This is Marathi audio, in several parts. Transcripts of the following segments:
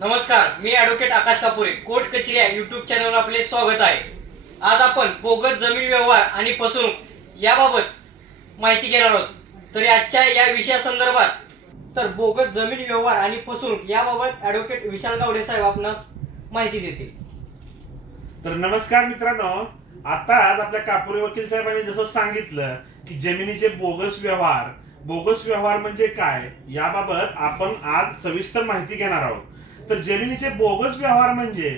नमस्कार मी ॲडव्होकेट आकाश कापुरे. कोर्ट कचेरी या युट्यूब चॅनलवर आपले स्वागत आहे. आज आपण बोगस जमीन व्यवहार आणि फसवणूक याबाबत माहिती घेणार आहोत. तर आजच्या या विषयासंदर्भात तर बोगस जमीन व्यवहार आणि फसवणूक याबाबत ॲडव्होकेट विशाल गावडे साहेब आपणास माहिती देतील. तर नमस्कार मित्रांनो. आता आज आपल्या कापुरे वकील साहेबांनी जसं सांगितलं की जमिनीचे बोगस व्यवहार बोगस व्यवहार म्हणजे काय? याबाबत आपण आज सविस्तर माहिती घेणार आहोत. तर जमिनीचे बोगस व्यवहार म्हणजे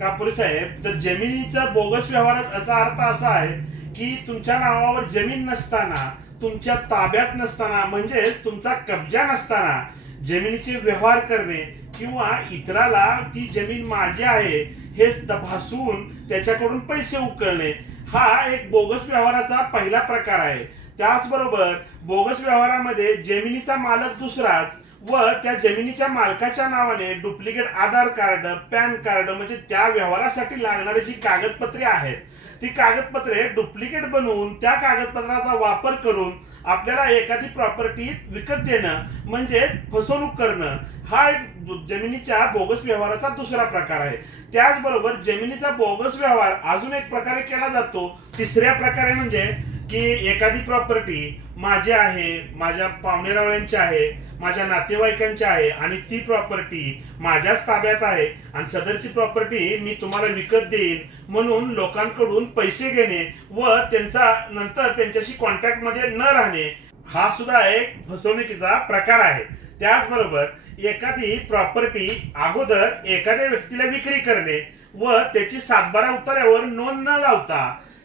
कापुरे साहेब तर जमिनीचा बोगस व्यवहार याचा अर्थ असा आहे की तुमच्या नावावर जमीन नसताना तुमच्या ताब्यात नसताना म्हणजेच तुमचा कब्जा नसताना जमिनीचे व्यवहार करणे किंवा इतराला ती जमीन माझी आहे हे तपासून त्याच्याकडून पैसे उकळणे हा एक बोगस व्यवहाराचा पहिला प्रकार आहे. त्याचबरोबर बोगस व्यवहारामध्ये जमिनीचा मालक दुसराच व त्या जमिनीच्या मालकाच्या नावाने duplicate Aadhaar card PAN card म्हणजे त्या व्यवहारासाठी लागणारी जी कागदपत्रे आहेत ती कागदपत्रे डुप्लिकेट बनवून त्या कागदपत्राचा वापर करून आपल्याला एखादी प्रॉपर्टी विकत देणं म्हणजे फसवणूक करणं हा एक जमिनीच्या बोगस व्यवहाराचा दुसरा प्रकार आहे. त्याचबरोबर जमिनीचा बोगस व्यवहार अजून एक प्रकारे केला जातो. तिसऱ्या प्रकारे म्हणजे की एखादी प्रॉपर्टी माझी आहे माझ्या पाहुणेरावळ्यांची आहे माझ्या नातेवाईकांची आहे आणि ती प्रॉपर्टी माझ्याच ताब्यात आहे आणि सदरची प्रॉपर्टी मी तुम्हाला विकत देईन म्हणून लोकांकडून पैसे घेणे व त्यांचा नंतर त्यांच्याशी कॉन्टॅक्टमध्ये न राहणे हा सुद्धा एक फसवणुकीचा प्रकार आहे. त्याचबरोबर एखादी प्रॉपर्टी अगोदर एखाद्या व्यक्तीला विक्री करणे व त्याची सातबारा उतार्यावर नोंद न लावता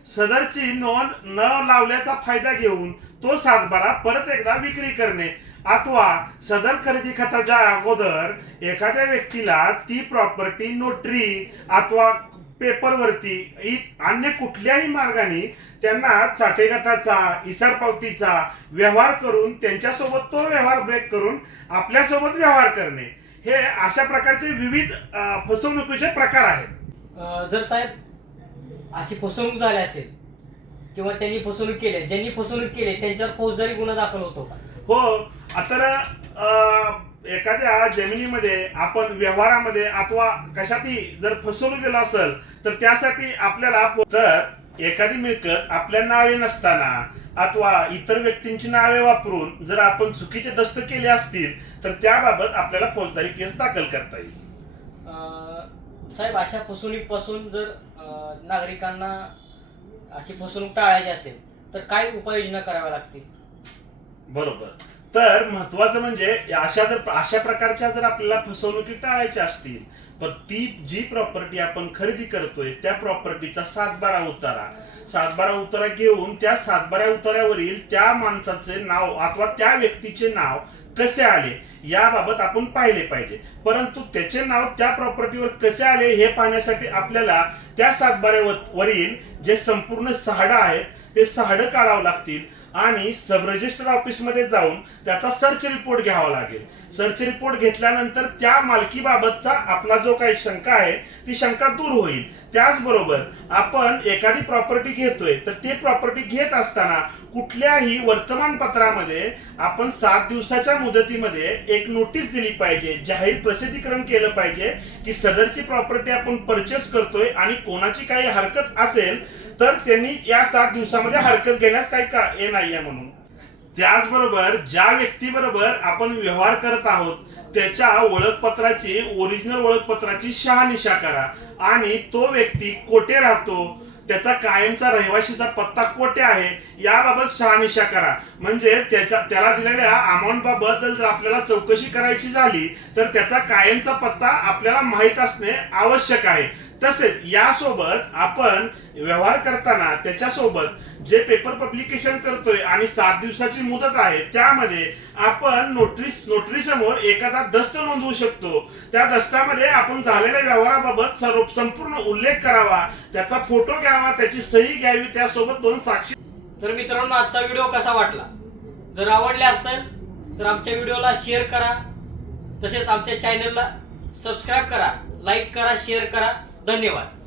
सदरची नोंद न लावल्याचा फायदा घेऊन तो सातबारा परत एकदा विक्री करणे अथवा सदर खरेदी खताच्या अगोदर एखाद्या व्यक्तीला ती प्रॉपर्टी नोटरी अथवा पेपरवरती अन्य कुठल्याही मार्गाने त्यांना चाटेगताचा इसार पावतीचा व्यवहार करून त्यांच्यासोबत तो व्यवहार ब्रेक करून आपल्यासोबत व्यवहार करणे. हे अशा प्रकारचे विविध फसवणुकीचे प्रकार आहेत. जर साहेब अशी फसवणूक झाली असेल किंवा त्यांनी फसवणूक केली ज्यांनी फसवणूक केली त्यांच्यावर फौजदारी गुन्हा दाखल होतो का? हो तर अ, एखाद्या जमिनीमध्ये आपण व्यवहारामध्ये अथवा कशातही जर फसवलं गेलं असेल तर त्यासाठी आपल्याला तर एखादी मिळकत आपल्या नावे नसताना अथवा इतर व्यक्तींची नावे वापरून जर आपण चुकीचे दस्त केले असतील तर त्याबाबत आपल्याला फौजदारी केस दाखल करता येईल. साहेब अशा फसवणुकीपासून जर नागरिकांना अशी फसवणूक टाळायची असेल तर काय उपाययोजना कराव्या लागतील? बरोबर. तर महत्वाचं म्हणजे अशा जर अशा प्रकारच्या जर आपल्याला फसवणुकी टाळायच्या असतील तर ती जी प्रॉपर्टी आपण खरेदी करतोय त्या प्रॉपर्टीचा सातबारा उतारा. सातबारा उतारा घेऊन त्या सातबारा उतारावरील त्या माणसाचे नाव अथवा त्या व्यक्तीचे नाव कसे आले याबाबत आपण पाहिले पाहिजे. परंतु त्याचे नाव त्या प्रॉपर्टीवर कसे आले हे पाहण्यासाठी आपल्याला त्या सातबाऱ्यावरील जे संपूर्ण सहाडं आहेत ते सहाडं काढावं लागतील. आणि सब रजिस्टर ऑफिसमध्ये जाऊन त्याचा सर्च रिपोर्ट घ्यावा लागेल. सर्च रिपोर्ट घेतल्यानंतर त्या मालकीबाबतचा आपला जो काही शंका आहे ती शंका दूर होईल. त्याचबरोबर आपण एखादी प्रॉपर्टी घेतोय तर ती प्रॉपर्टी घेत असताना कुठल्याही वर्तमानपत्रामध्ये आपण सात दिवसाच्या मुदतीमध्ये एक नोटीस दिली पाहिजे जाहीर प्रसिद्धीकरण केलं पाहिजे की सदरची प्रॉपर्टी आपण परचेस करतोय आणि कोणाची काही हरकत असेल तर त्यांनी या सात दिवसामध्ये हरकत घेण्यास काही का हे नाहीये म्हणून. त्याचबरोबर ज्या व्यक्तीबरोबर आपण व्यवहार करत आहोत त्याच्या ओळखपत्राची ओरिजिनल ओळखपत्राची शहानिशा करा. आणि तो व्यक्ती कोठे राहतो त्याचा कायमचा रहिवाशीचा पत्ता कोठे आहे याबाबत शहानिशा करा. म्हणजे त्याच्या त्याला दिलेल्या अमाऊंट बाबत जर आपल्याला चौकशी करायची झाली तर त्याचा कायमचा पत्ता आपल्याला माहीत असणे आवश्यक आहे. तसेच यासोबत आपण व्यवहार करताना त्याच्यासोबत जे पेपर पब्लिकेशन करतोय आणि सात दिवसाची मुदत आहे त्यामध्ये आपण नोटरी नोटरी समोर एखादा दस्त नोंदवू शकतो. त्या दस्तामध्ये आपण झालेल्या व्यवहाराबाबत सर्व संपूर्ण उल्लेख करावा त्याचा फोटो घ्यावा त्याची सही घ्यावी त्यासोबत दोन साक्षी तर मित्रांनो आजचा व्हिडिओ कसा वाटला? जर आवडले असेल तर आमच्या व्हिडिओला शेअर करा. तसेच आमच्या चॅनलला सबस्क्राईब करा लाईक करा शेअर करा. धन्यवाद.